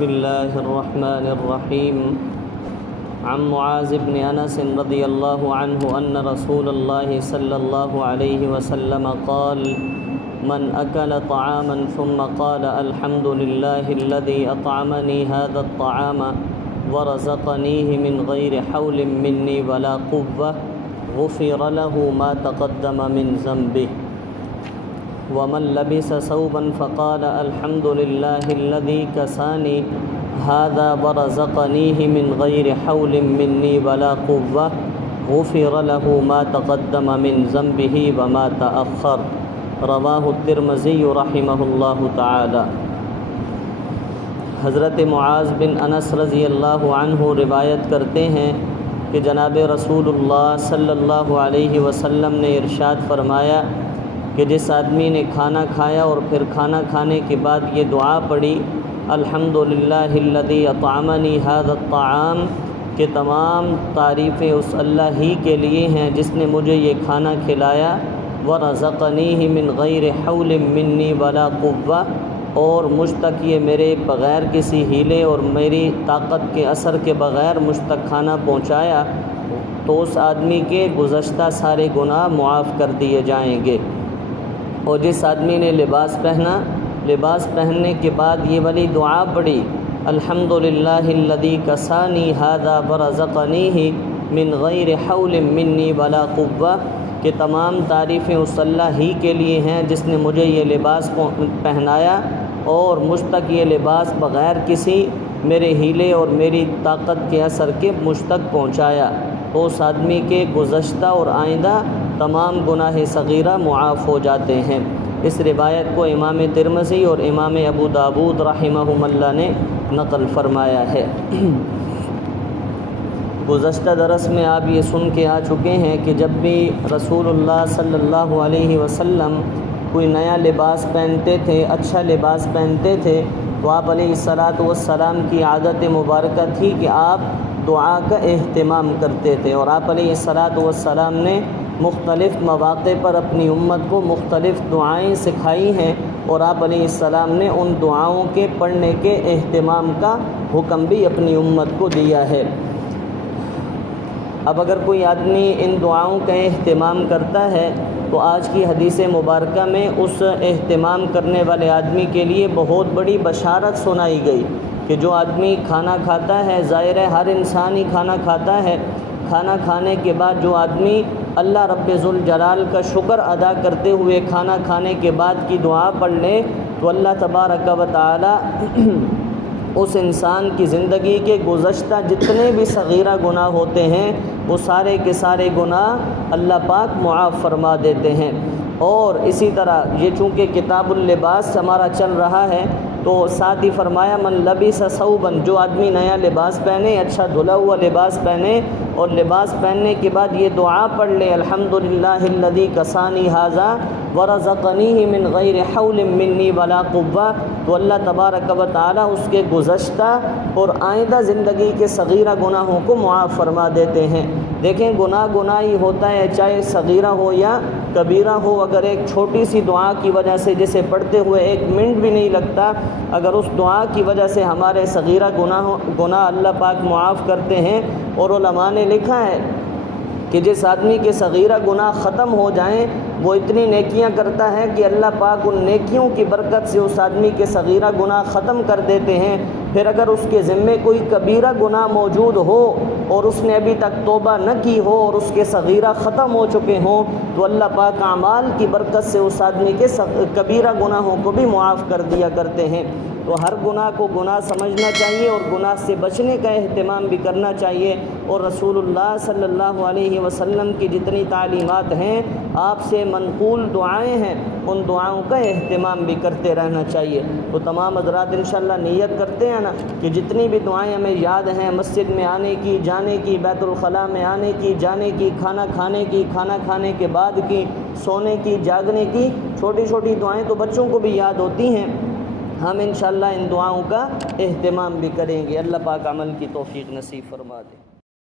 بسم الله الرحمن الرحيم. عن معاذ بن أنس رضي الله عنه أن رسول الله صلى الله عليه وسلم قال: من أكل طعاما ثم قال الحمد لله الذي أطعمني هذا الطعام ورزقنيه من غير حول مني ولا قوة غفر له ما تقدم من ذنبه. ومن لبس ثوبا فقال الحمد لله الذي كساني هذا ورزقنيه من غير حول مني ولا قوة غفر له ما تقدم من ذنبه وما تأخر. رواہ الترمذی رحمہ اللہ تعالی. حضرت معاذ بن انس رضی اللہ عنہ روایت کرتے ہیں کہ جناب رسول اللہ صلی اللہ علیہ وسلم نے ارشاد فرمایا کہ جس آدمی نے کھانا کھایا اور پھر کھانا کھانے کے بعد یہ دعا پڑھی الحمدللہ الذی اطعمنی ھذا الطعام، کہ تمام تعریفیں اس اللہ ہی کے لیے ہیں جس نے مجھے یہ کھانا کھلایا، ورزقنیہ من غیر حول منی ولا قوہ، اور مجھ تک یہ میرے بغیر کسی ہیلے اور میری طاقت کے اثر کے بغیر مجھ تک کھانا پہنچایا، تو اس آدمی کے گزشتہ سارے گناہ معاف کر دیے جائیں گے. اور جس آدمی نے لباس پہنا، لباس پہننے کے بعد یہ والی دعا پڑھی الحمدللہ الذی کسانی ھذا ورزقنیہ من غیر حول منی ولا قوہ، کہ تمام تعریفیں اس اللہ ہی کے لیے ہیں جس نے مجھے یہ لباس پہنایا اور مجھ تک یہ لباس بغیر کسی میرے ہیلے اور میری طاقت کے اثر کے مجھ تک پہنچایا، تو اس آدمی کے گزشتہ اور آئندہ تمام گناہ صغیرہ معاف ہو جاتے ہیں. اس روایت کو امام ترمذی اور امام ابو داود رحمہم اللہ نے نقل فرمایا ہے. گزشتہ درس میں آپ یہ سن کے آ چکے ہیں کہ جب بھی رسول اللہ صلی اللہ علیہ وسلم کوئی نیا لباس پہنتے تھے، اچھا لباس پہنتے تھے، تو آپ علیہ الصلاۃ والسلام کی عادت مبارکہ تھی کہ آپ دعا کا اہتمام کرتے تھے، اور آپ علیہ الصلاۃ والسلام نے مختلف مواقع پر اپنی امت کو مختلف دعائیں سکھائی ہیں، اور آپ علیہ السلام نے ان دعاؤں کے پڑھنے کے اہتمام کا حکم بھی اپنی امت کو دیا ہے. اب اگر کوئی آدمی ان دعاؤں کا اہتمام کرتا ہے تو آج کی حدیث مبارکہ میں اس اہتمام کرنے والے آدمی کے لیے بہت بڑی بشارت سنائی گئی کہ جو آدمی کھانا کھاتا ہے، ظاہر ہے ہر انسان ہی کھانا کھاتا ہے، کھانا کھانے کے بعد جو آدمی اللہ رب ذوالجلال کا شکر ادا کرتے ہوئے کھانا کھانے کے بعد کی دعا پڑھ لے تو اللہ تبارک و تعالی اس انسان کی زندگی کے گزشتہ جتنے بھی صغیرہ گناہ ہوتے ہیں وہ سارے کے سارے گناہ اللہ پاک معاف فرما دیتے ہیں. اور اسی طرح یہ چونکہ کتاب اللباس ہمارا چل رہا ہے تو ساتھ ہی فرمایا من لبس ثوبا، جو آدمی نیا لباس پہنے، اچھا دھلا ہوا لباس پہنے، اور لباس پہننے کے بعد یہ دعا پڑھ لے الحمدللہ الذی کسانی ھذا ورزقنیہ من غیر حول منی ولا قوہ، تو اللہ تبارک و تعالی اس کے گزشتہ اور آئندہ زندگی کے صغیرہ گناہوں کو معاف فرما دیتے ہیں. دیکھیں گناہ ہی ہوتا ہے، چاہے صغیرہ ہو یا کبیرہ ہو. اگر ایک چھوٹی سی دعا کی وجہ سے جسے پڑھتے ہوئے 1 منٹ بھی نہیں لگتا، اگر اس دعا کی وجہ سے ہمارے صغیرہ گناہ اللہ پاک معاف کرتے ہیں. اور علماء نے لکھا ہے کہ جس آدمی کے صغیرہ گناہ ختم ہو جائیں وہ اتنی نیکیاں کرتا ہے کہ اللہ پاک ان نیکیوں کی برکت سے اس آدمی کے صغیرہ گناہ ختم کر دیتے ہیں. پھر اگر اس کے ذمے کوئی کبیرہ گناہ موجود ہو اور اس نے ابھی تک توبہ نہ کی ہو اور اس کے صغیرہ ختم ہو چکے ہوں تو اللہ پاک اعمال کی برکت سے اس آدمی کے کبیرہ گناہوں کو بھی معاف کر دیا کرتے ہیں. تو ہر گناہ کو گناہ سمجھنا چاہیے اور گناہ سے بچنے کا اہتمام بھی کرنا چاہیے. اور رسول اللہ صلی اللہ علیہ وسلم کی جتنی تعلیمات ہیں، آپ سے منقول دعائیں ہیں، ان دعاؤں کا اہتمام بھی کرتے رہنا چاہیے. تو تمام حضرات انشاءاللہ نیت کرتے ہیں نا کہ جتنی بھی دعائیں ہمیں یاد ہیں، مسجد میں آنے کی، جانے کی، بیت الخلاء میں آنے کی، جانے کی، کھانا کھانے کی، کھانا کھانے کے بعد کی، سونے کی، جاگنے کی، چھوٹی چھوٹی دعائیں تو بچوں کو بھی یاد ہوتی ہیں. ہم انشاءاللہ ان دعاؤں کا اہتمام بھی کریں گے. اللہ پاک عمل کی توفیق نصیب فرما دے.